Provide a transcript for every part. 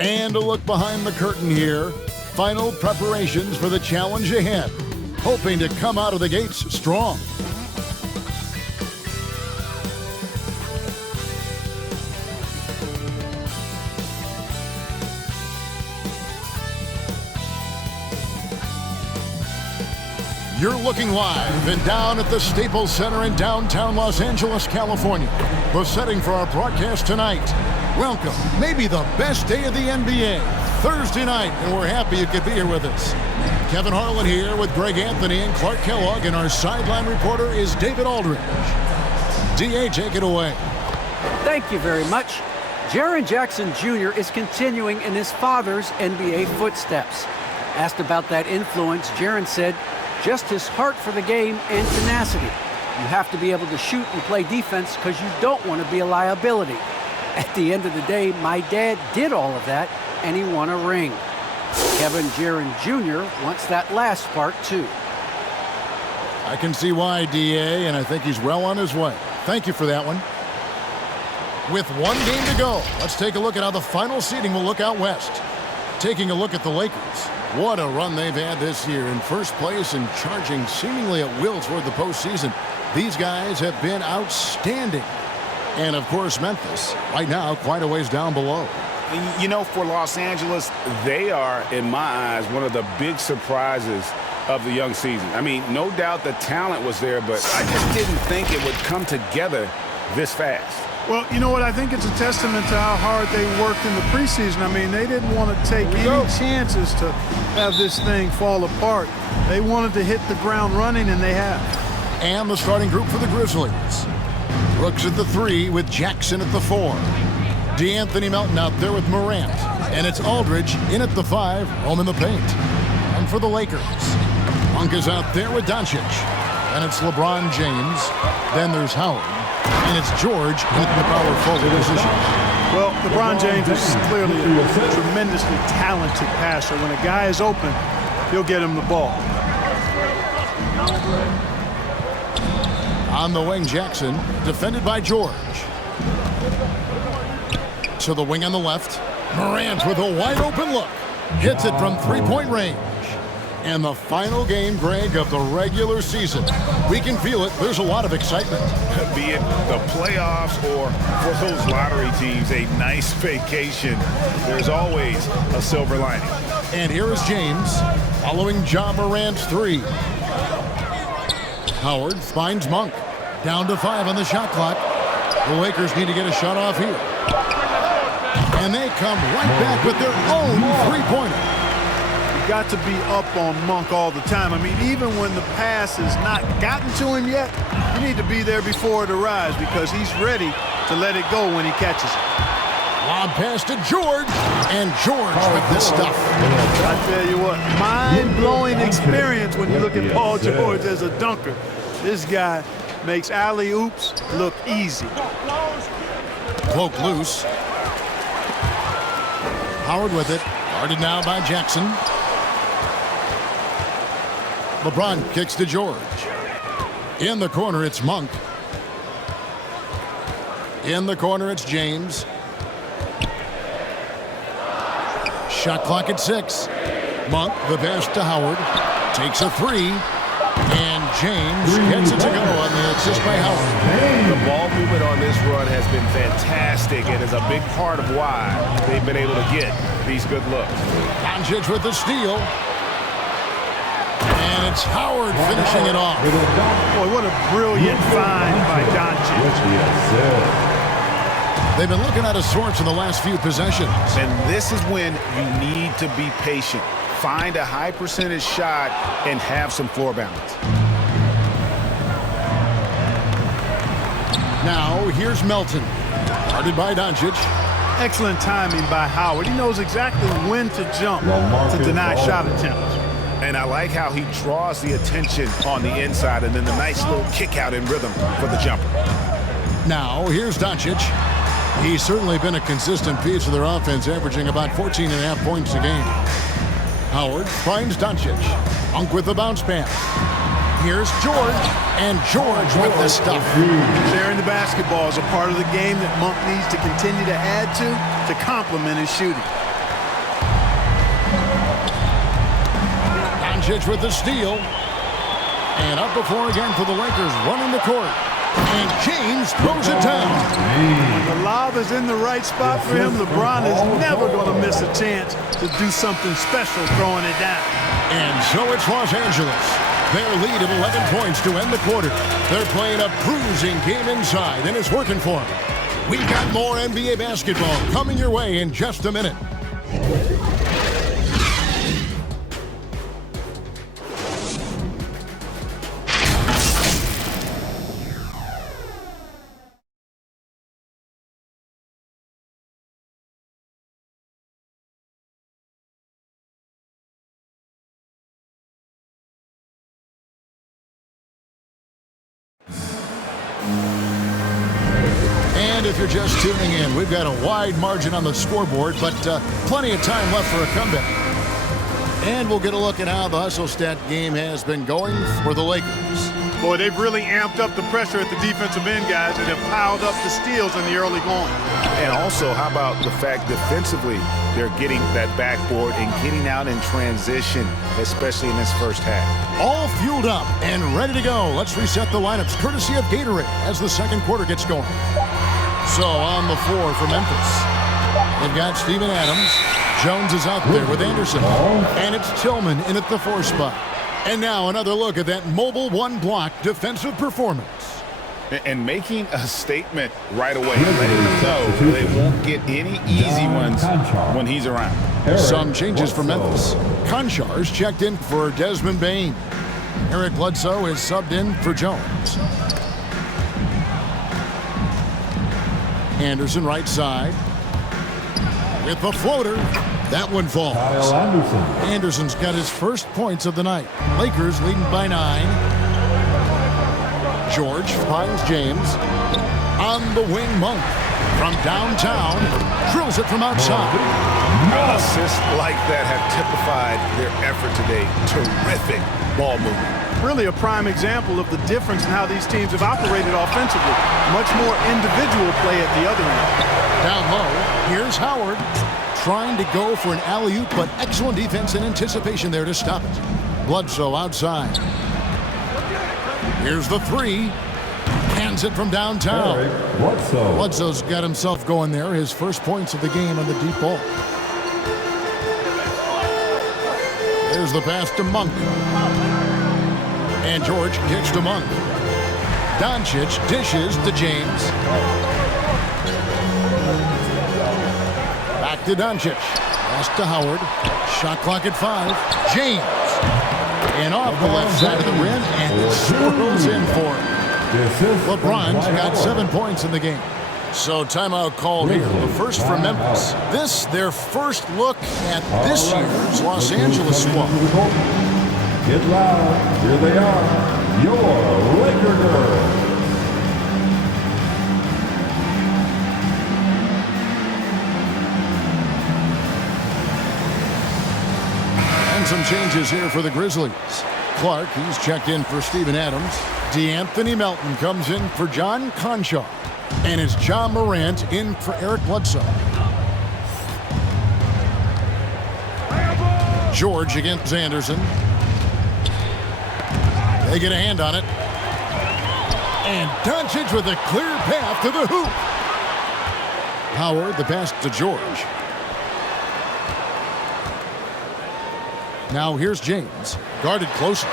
And a look behind the curtain here. Final preparations for the challenge ahead. Hoping to come out of the gates strong. You're looking live and down at the Staples Center in downtown Los Angeles, California. The setting for our broadcast tonight. Welcome, maybe the best day of the NBA, Thursday night, and we're happy you could be here with us. Kevin Harlan here with Greg Anthony and Clark Kellogg, and our sideline reporter is David Aldridge. D.A., take it away. Thank you very much. Jaren Jackson Jr. is continuing in his father's NBA footsteps. Asked about that influence, Jaren said, just his heart for the game and tenacity. You have to be able to shoot and play defense because you don't want to be a liability. At the end of the day, my dad did all of that, and he won a ring. Kevin Jaren Jr. wants that last part, too. I can see why, D.A., and I think he's well on his way. Thank you for that one. With one game to go, let's take a look at how the final seeding will look out west. Taking a look at the Lakers. What a run they've had this year, in first place and charging seemingly at will toward the postseason. These guys have been outstanding. And, of course, Memphis, right now, quite a ways down below. You know, for Los Angeles, they are, in my eyes, one of the big surprises of the young season. I mean, no doubt the talent was there, but I just didn't think it would come together this fast. Well, you know what? I think it's a testament to how hard they worked in the preseason. I mean, they didn't want to take any chances to have this thing fall apart. They wanted to hit the ground running, and they have. And the starting group for the Grizzlies. Brooks at the 3 with Jackson at the 4. DeAnthony Melton out there with Morant. And it's Aldridge in at the 5, home in the paint. And for the Lakers, Monk is out there with Doncic. And it's LeBron James. Then there's Howard. And it's George in the power forward position. Well, LeBron James is clearly a tremendously talented passer. When a guy is open, he'll get him the ball. On the wing, Jackson, defended by George. To the wing on the left. Morant with a wide open look. Hits it from three-point range. And the final game, Greg, of the regular season. We can feel it. There's a lot of excitement. Be it the playoffs or for those lottery teams, a nice vacation. There's always a silver lining. And here is James following Ja Morant's 3. Howard finds Monk. Down to 5 on the shot clock. The Lakers need to get a shot off here. And they come right back with their own three-pointer. You got to be up on Monk all the time. I mean, even when the pass has not gotten to him yet, you need to be there before it arrives because he's ready to let it go when he catches it. Lob pass to George, and George with this stuff. I tell you what, mind-blowing experience when you look at Paul George as a dunker. This guy makes alley-oops look easy. Cloak loose. Howard with it, guarded now by Jackson. LeBron kicks to George. In the corner, it's Monk. In the corner, it's James. Shot clock at 6. Monk, the pass to Howard. Takes a 3. And James gets it to go on the assist by Howard. The ball movement on this run has been fantastic and is a big part of why they've been able to get these good looks. Doncic with the steal. And it's Howard finishing it off. Boy, what a brilliant find by Doncic. They've been looking out of sorts in the last few possessions. And this is when you need to be patient. Find a high percentage shot and have some floor balance. Now, here's Melton. Guarded by Doncic. Excellent timing by Howard. He knows exactly when to jump to deny shot attempts. And I like how he draws the attention on the inside and then the nice little kick out in rhythm for the jumper. Now, here's Doncic. He's certainly been a consistent piece of their offense, averaging about 14.5 points a game. Howard finds Doncic. Monk with the bounce pass. Here's George, and George with the stuff. Sharing the basketball is a part of the game that Monk needs to continue to add to complement his shooting. Doncic with the steal. And up before again for the Lakers, running the court. And James throws it down. When the lob is in the right spot for him, LeBron is never going to miss a chance to do something special throwing it down. And so it's Los Angeles. Their lead of 11 points to end the quarter. They're playing a bruising game inside, and it's working for them. We've got more NBA basketball coming your way in just a minute. And if you're just tuning in, we've got a wide margin on the scoreboard, but plenty of time left for a comeback. And we'll get a look at how the hustle stat game has been going for the Lakers. Boy, they've really amped up the pressure at the defensive end, guys, and have piled up the steals in the early going. And also, how about the fact defensively they're getting that backboard and getting out in transition, especially in this first half. All fueled up and ready to go. Let's reset the lineups courtesy of Gatorade as the second quarter gets going. So on the floor for Memphis, they've got Steven Adams. Jones is out there with Anderson. And it's Tillman in at the 4 spot. And now another look at that mobile one-block defensive performance. And making a statement right away, letting them know they won't get any easy ones when he's around. Some changes for Memphis. Konchar's checked in for Desmond Bane. Eric Bledsoe is subbed in for Jones. Anderson right side. With the floater. That one falls. Anderson's got his first points of the night. Lakers leading by 9. George finds James. On the wing, Monk. From downtown. Drills it from outside. Assists like that have typified their effort today. Terrific ball movement. Really a prime example of the difference in how these teams have operated offensively. Much more individual play at the other end. Down low, here's Howard. Trying to go for an alley-oop, but excellent defense and anticipation there to stop it. Bledsoe outside. Here's the 3. Hands it from downtown. Bledsoe's got himself going there. His first points of the game on the deep ball. There's the pass to Monk. And George kicks to Monk. Doncic dishes to James. Back to Doncic. Pass to Howard. Shot clock at 5. James. And off the left side of the rim and swirls in for him. LeBron's got 7 points in the game. So timeout called here. The first for Memphis. This, their first look at this year's Los Angeles squad. Get loud. Here they are. Your Laker girls. And some changes here for the Grizzlies. Clark, he's checked in for Steven Adams. DeAnthony Melton comes in for John Konchar. And it's John Morant in for Eric Bledsoe. George against Anderson. They get a hand on it. And Doncic with a clear path to the hoop. Howard, the pass to George. Now here's James, guarded closely.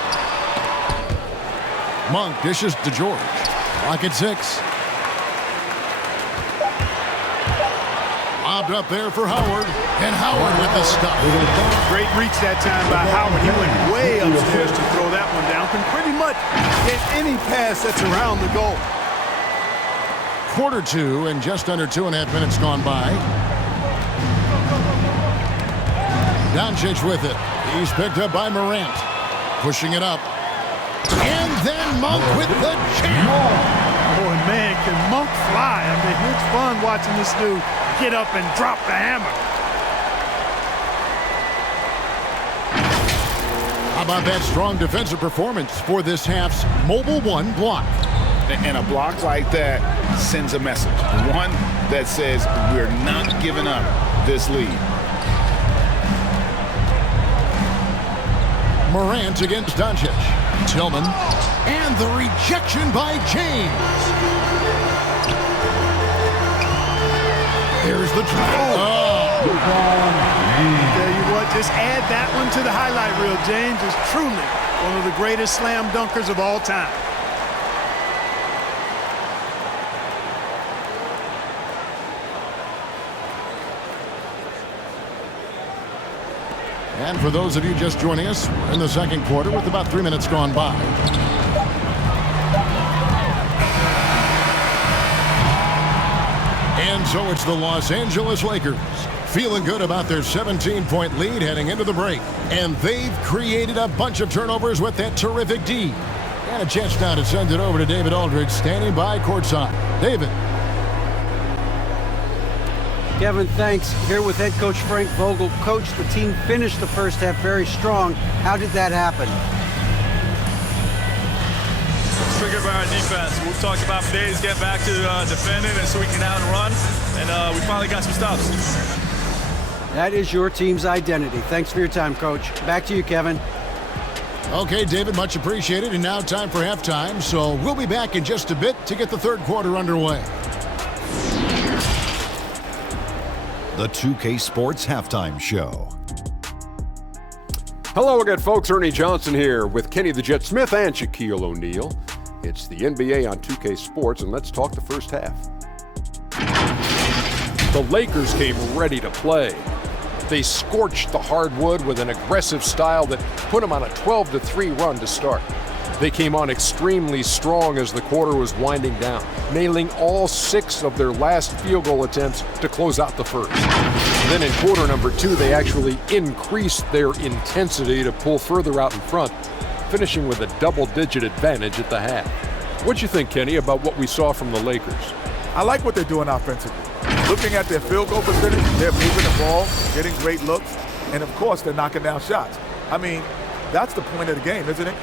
Monk dishes to George. Clock at 6. Lobbed up there for Howard. And Howard with the stuff. Great reach that time by Howard. He went way upstairs to throw that one down. Can pretty much get any pass that's around the goal. Quarter 2 and just under 2.5 minutes gone by. Doncic with it. He's picked up by Morant. Pushing it up. And then Monk with the jam. Boy, man, can Monk fly. I mean, it's fun watching this dude get up and drop the hammer. How about that strong defensive performance for this half's mobile one block? And a block like that sends a message. One that says we're not giving up this lead. Morant against Doncic. Tillman. And the rejection by James. Here's the try. Tell you what, just add that one to the highlight reel. James is truly one of the greatest slam dunkers of all time. And for those of you just joining us, we're in the second quarter with about 3 minutes gone by. And so it's the Los Angeles Lakers feeling good about their 17-point lead heading into the break. And they've created a bunch of turnovers with that terrific D. And a chance now to send it over to David Aldridge standing by courtside. David. Kevin, thanks. Here with head coach Frank Vogel. Coach, the team finished the first half very strong. How did that happen? Triggered by our defense. We've talked about days getting back to defending and so we can out and run, and we finally got some stops. That is your team's identity. Thanks for your time, Coach. Back to you, Kevin. Okay, David, much appreciated. And now time for halftime. So we'll be back in just a bit to get the third quarter underway. The 2K Sports Halftime Show. Hello again, folks. Ernie Johnson here with Kenny the Jet Smith and Shaquille O'Neal. It's the NBA on 2K Sports, and let's talk the first half. The Lakers came ready to play. They scorched the hardwood with an aggressive style that put them on a 12-3 run to start. They came on extremely strong as the quarter was winding down, nailing all 6 of their last field goal attempts to close out the first. Then in quarter number 2, they actually increased their intensity to pull further out in front, finishing with a double-digit advantage at the half. What'd you think, Kenny, about what we saw from the Lakers? I like what they're doing offensively. Looking at their field goal percentage, they're moving the ball, getting great looks, and of course, they're knocking down shots. I mean, that's the point of the game, isn't it?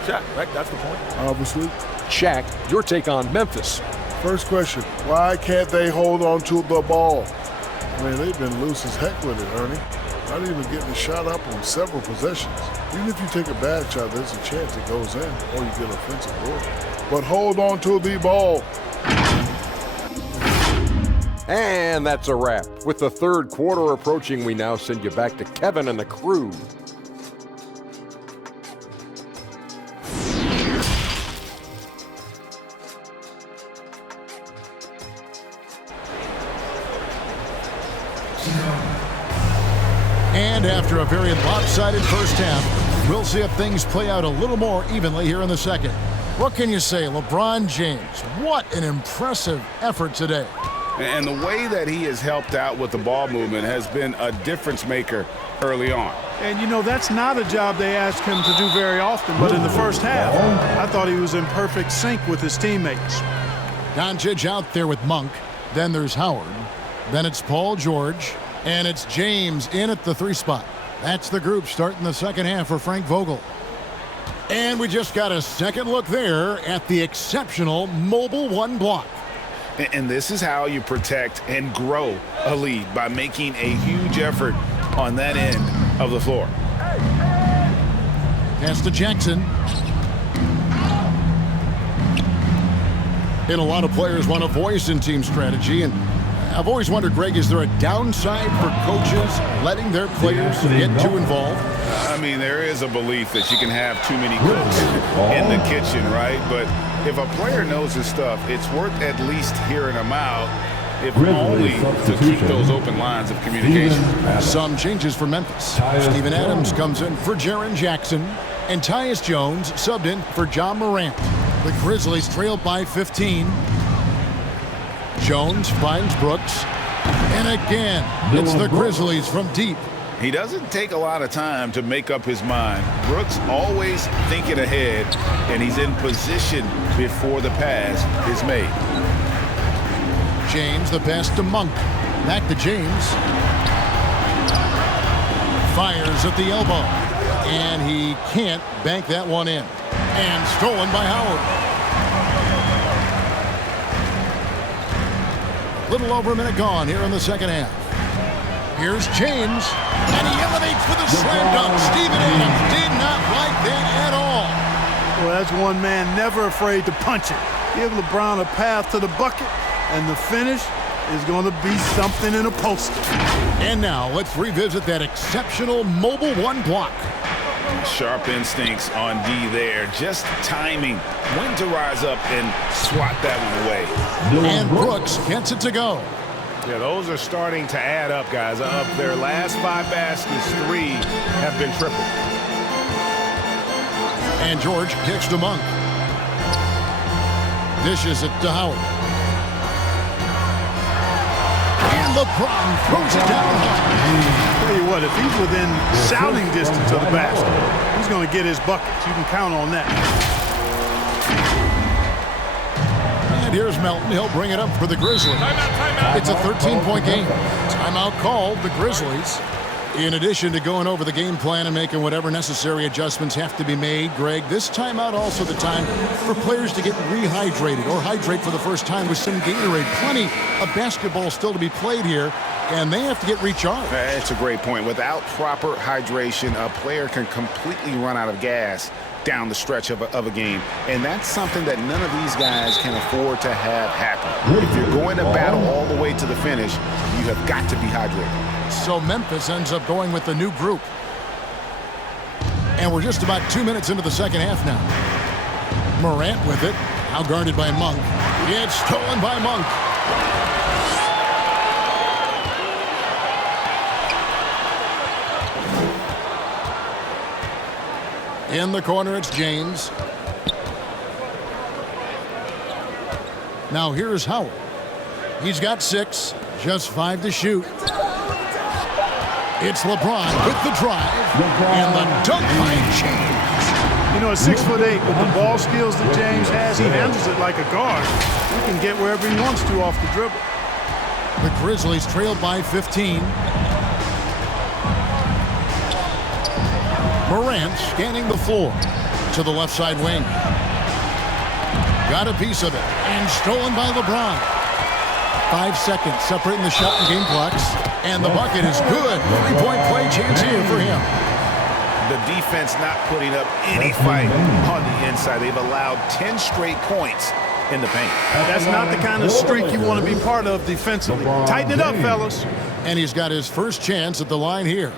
Shaq, right? That's the point. Obviously. Shaq, your take on Memphis. First question, why can't they hold on to the ball? I mean, they've been loose as heck with it, Ernie. Not even getting a shot up on several possessions. Even if you take a bad shot, there's a chance it goes in or you get an offensive board. But hold on to the ball. And that's a wrap. With the third quarter approaching, we now send you back to Kevin and the crew. And after a very lopsided first half, we'll see if things play out a little more evenly here in the second. What can you say, LeBron James? What an impressive effort today. And the way that he has helped out with the ball movement has been a difference maker early on. And, you know, that's not a job they ask him to do very often, but in the first half, I thought he was in perfect sync with his teammates. Doncic out there with Monk. Then there's Howard. Then it's Paul George. And it's James in at the 3 spot. That's the group starting the second half for Frank Vogel. And we just got a second look there at the exceptional mobile 1 block. And this is how you protect and grow a lead, by making a huge effort on that end of the floor. Pass to Jackson. And a lot of players want a voice in team strategy, and I've always wondered, Greg, is there a downside for coaches letting their players get too involved? I mean, there is a belief that you can have too many cooks in the kitchen, right? But if a player knows his stuff, it's worth at least hearing them out, if only to keep those open lines of communication. Some changes for Memphis. Steven Adams comes in for Jaren Jackson, and Tyus Jones subbed in for John Morant. The Grizzlies trailed by 15. Jones finds Brooks. And again, it's the Grizzlies from deep. He doesn't take a lot of time to make up his mind. Brooks always thinking ahead, and he's in position before the pass is made. James, the pass to Monk. Back to James. Fires at the elbow. And he can't bank that one in. And stolen by Howard. Little over a minute gone here in the second half. Here's James, and he elevates for the slam dunk. Steven Adams did not like that at all. Well, that's one man never afraid to punch it. Give LeBron a path to the bucket, and the finish is going to be something in a poster. And now let's revisit that exceptional mobile one block. Sharp instincts on D there. Just timing when to rise up and swat that one away. And Brooks gets it to go. Yeah, those are starting to add up, guys. Of their last 5 baskets, 3 have been triple. And George kicks to Monk. Dishes it to Howard. And LeBron throws it down high. Tell you what, if he's within shouting distance of the basket, he's going to get his buckets. You can count on that. And here's Melton. He'll bring it up for the Grizzlies. It's a 13-point game. Timeout called the Grizzlies. In addition to going over the game plan and making whatever necessary adjustments have to be made, Greg, this timeout also the time for players to get rehydrated or hydrate for the first time with some Gatorade. Plenty of basketball still to be played here, and they have to get recharged. That's a great point. Without proper hydration, a player can completely run out of gas down the stretch of a game, and that's something that none of these guys can afford to have happen. If you're going to battle all the way to the finish, you have got to be hydrated. So Memphis ends up going with the new group. And we're just about 2 minutes into the second half now. Morant with it, now guarded by Monk. It's stolen by Monk. In the corner, it's James. Now here's Howard. He's got 6, just 5 to shoot. It's LeBron with the drive and the dunk by James. You know, at 6'8", with the ball skills that James has, he handles it like a guard. He can get wherever he wants to off the dribble. The Grizzlies trailed by 15. Morant scanning the floor to the left side wing. Got a piece of it and stolen by LeBron. 5 seconds separating the shot and game clocks. And the bucket is good. 3-point play chance here for him. The defense not putting up any fight on the inside. They've allowed 10 straight points in the paint. That's not the kind of streak you want to be part of defensively. Tighten it up, fellas. And he's got his first chance at the line here.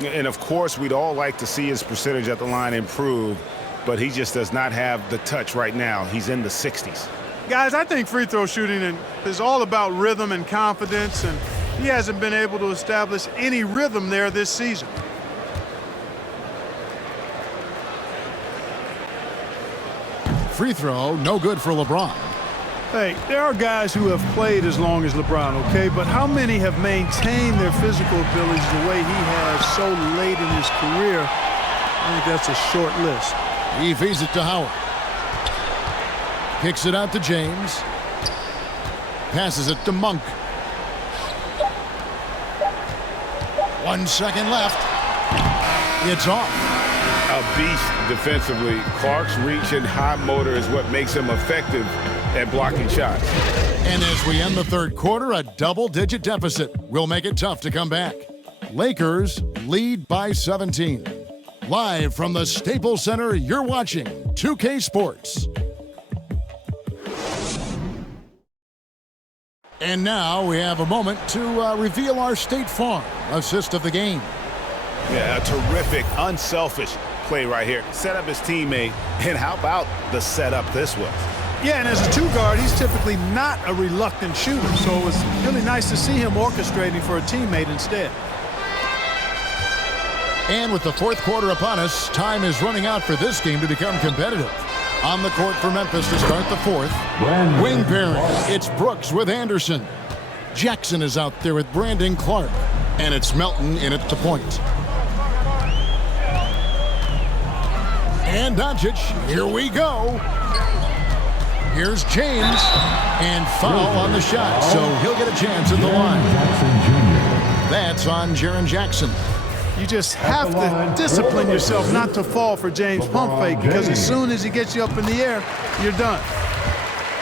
And, of course, we'd all like to see his percentage at the line improve, but he just does not have the touch right now. He's in the 60s. Guys, I think free throw shooting is all about rhythm and confidence, and he hasn't been able to establish any rhythm there this season. Free throw, no good for LeBron. Hey, there are guys who have played as long as LeBron, okay? But how many have maintained their physical abilities the way he has so late in his career? I think that's a short list. He feeds it to Howard. Kicks it out to James. Passes it to Monk. 1 second left. It's off. A beast defensively. Clark's reach and high motor is what makes him effective at blocking shots. And as we end the third quarter, a double-digit deficit will make it tough to come back. Lakers lead by 17. Live from the Staples Center, you're watching 2K Sports. And now we have a moment to reveal our State Farm assist of the game. Yeah, a terrific, unselfish play right here. Set up his teammate, and how about the setup this was? Yeah, and as a two-guard, he's typically not a reluctant shooter, so it was really nice to see him orchestrating for a teammate instead. And with the fourth quarter upon us, time is running out for this game to become competitive. On the court for Memphis to start the fourth. Wing pairing, it's Brooks with Anderson. Jackson is out there with Brandon Clark. And it's Melton in at the point. And Doncic, here we go. Here's James, and foul on the shot, so he'll get a chance at the line. That's on Jaren Jackson. You just have to discipline yourself not to fall for James' pump fake, because as soon as he gets you up in the air, you're done.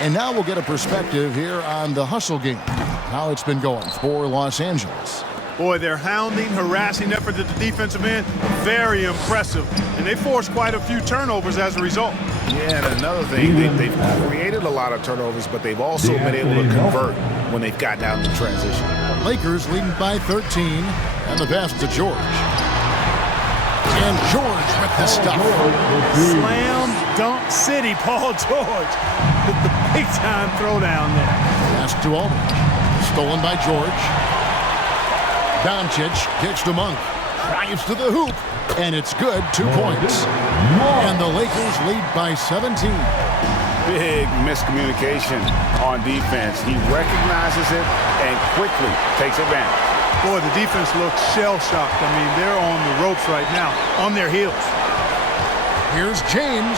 And now we'll get a perspective here on the hustle game, how it's been going for Los Angeles. Boy, their hounding, harassing effort at the defensive end, very impressive. And they forced quite a few turnovers as a result. Yeah, and another thing, they've created a lot of turnovers, but they've also been able to convert when they've gotten out in transition. Lakers leading by 13, and the pass to George. And George with the stuff. Slam dunk city, Paul George. With the big-time throwdown there. Pass to Aldridge. Stolen by George. Doncic kicks to Monk. Drives to the hoop. And it's good. 2 points. And the Lakers lead by 17. Big miscommunication on defense. He recognizes it and quickly takes advantage. Boy, the defense looks shell-shocked. I mean, they're on the ropes right now, on their heels. Here's James.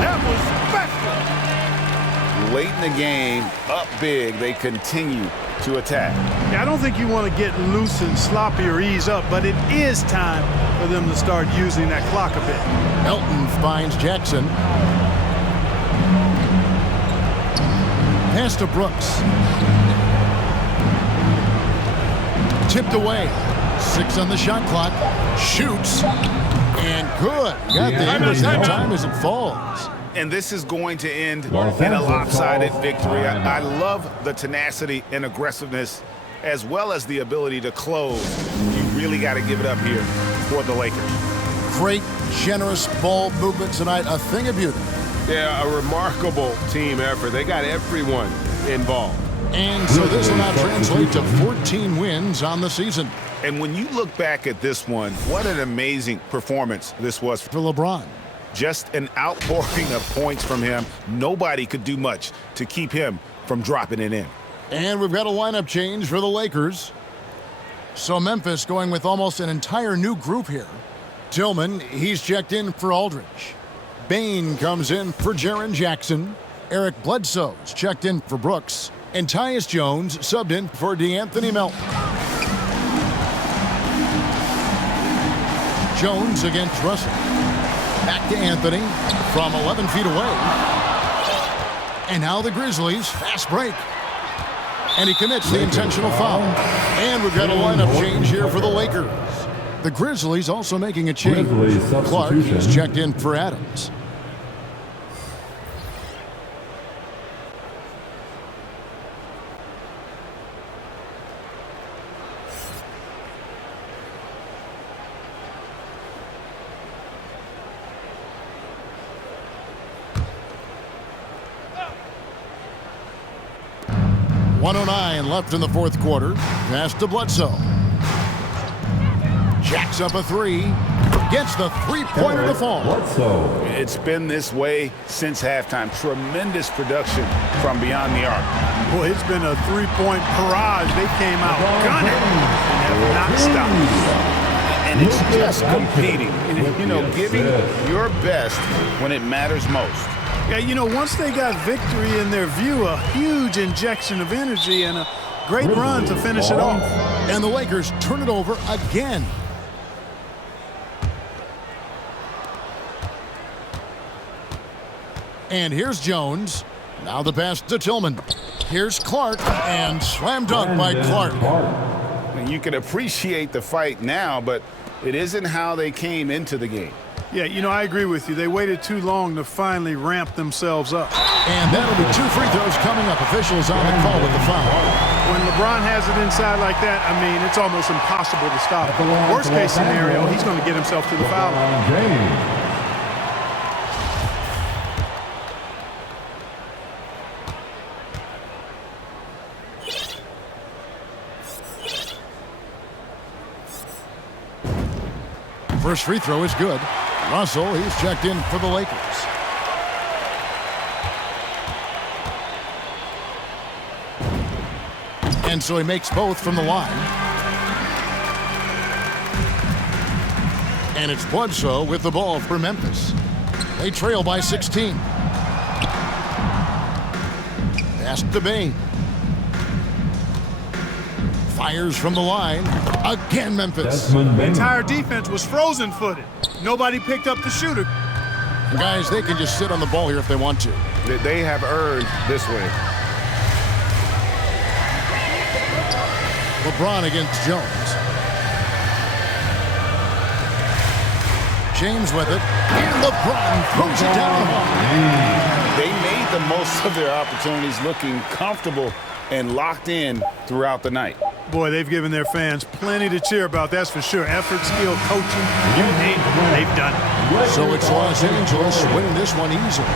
That was special. Late in the game, up big, they continue to attack. Yeah, I don't think you want to get loose and sloppy or ease up, but it is time for them to start using that clock a bit. Elton finds Jackson. Pass to Brooks. Tipped away. 6 on the shot clock. Shoots. And good. Got the English that time as it falls. And this is going to end in a lopsided victory. I love the tenacity and aggressiveness as well as the ability to close. You really got to give it up here for the Lakers. Great, generous ball movement tonight. A thing of beauty. Yeah, a remarkable team effort. They got everyone involved. And so this will now translate to 14 wins on the season. And when you look back at this one, what an amazing performance this was for LeBron. Just an outpouring of points from him. Nobody could do much to keep him from dropping it in. And we've got a lineup change for the Lakers. So Memphis going with almost an entire new group here. Tillman, he's checked in for Aldridge. Bain comes in for Jaren Jackson. Eric Bledsoe's checked in for Brooks. And Tyus Jones subbed in for DeAnthony Melton. Jones against Russell. Back to Anthony from 11 feet away. And now the Grizzlies, fast break. And he commits the intentional foul. And we've got a lineup change here for the Lakers. The Grizzlies also making a change. Clark is checked in for Adams. .109 left in the fourth quarter. Pass to Bledsoe. Jacks up a 3. Gets the three-pointer to fall. It's been this way since halftime. Tremendous production from beyond the arc. Boy, it's been a three-point barrage. They came out gunning and have not stopped. And it's just competing. You know, giving your best when it matters most. Yeah, you know, once they got victory in their view, a huge injection of energy and a great run to finish it off. And the Lakers turn it over again. And here's Jones. Now the pass to Tillman. Here's Clark, and slam dunk by Clark. And you can appreciate the fight now, but it isn't how they came into the game. Yeah, you know, I agree with you. They waited too long to finally ramp themselves up. And that'll be 2 free throws coming up. Officials on the call with the foul. When LeBron has it inside like that, I mean, it's almost impossible to stop. Worst case scenario, he's going to get himself to the foul line. First free throw is good. Russell, he's checked in for the Lakers. And so he makes both from the line. And it's Bledsoe with the ball for Memphis. They trail by 16. Pass to Bain. Fires from the line. Again, Memphis. The entire defense was frozen-footed. Nobody picked up the shooter. Guys, they can just sit on the ball here if they want to. They have earned this way. LeBron against Jones. James with it. And LeBron throws it down the hall. They made the most of their opportunities, looking comfortable and locked in throughout the night. Boy, they've given their fans plenty to cheer about, that's for sure. Effort, skill, coaching, you name it, they've done it. So it's Los Angeles winning this one easily.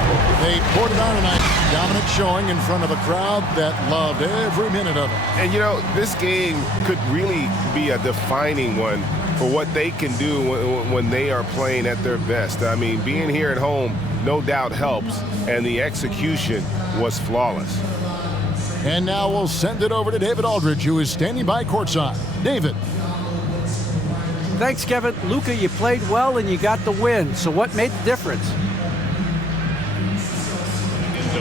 They poured it on tonight. Dominant showing in front of a crowd that loved every minute of it. And, you know, this game could really be a defining one for what they can do when they are playing at their best. I mean, being here at home no doubt helps, and the execution was flawless. And now we'll send it over to David Aldridge, who is standing by courtside. David. Thanks, Kevin. Luka, you played well and you got the win. So what made the difference?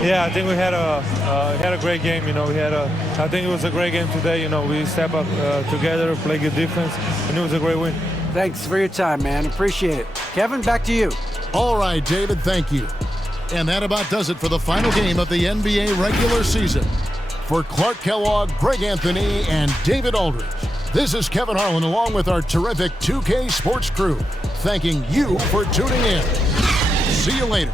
Yeah, I think we had a great game. You know, I think it was a great game today. You know, we step up together, play good defense, and it was a great win. Thanks for your time, man. Appreciate it. Kevin, back to you. All right, David, thank you. And that about does it for the final game of the NBA regular season. For Clark Kellogg, Greg Anthony, and David Aldridge, this is Kevin Harlan along with our terrific 2K Sports crew, thanking you for tuning in. See you later.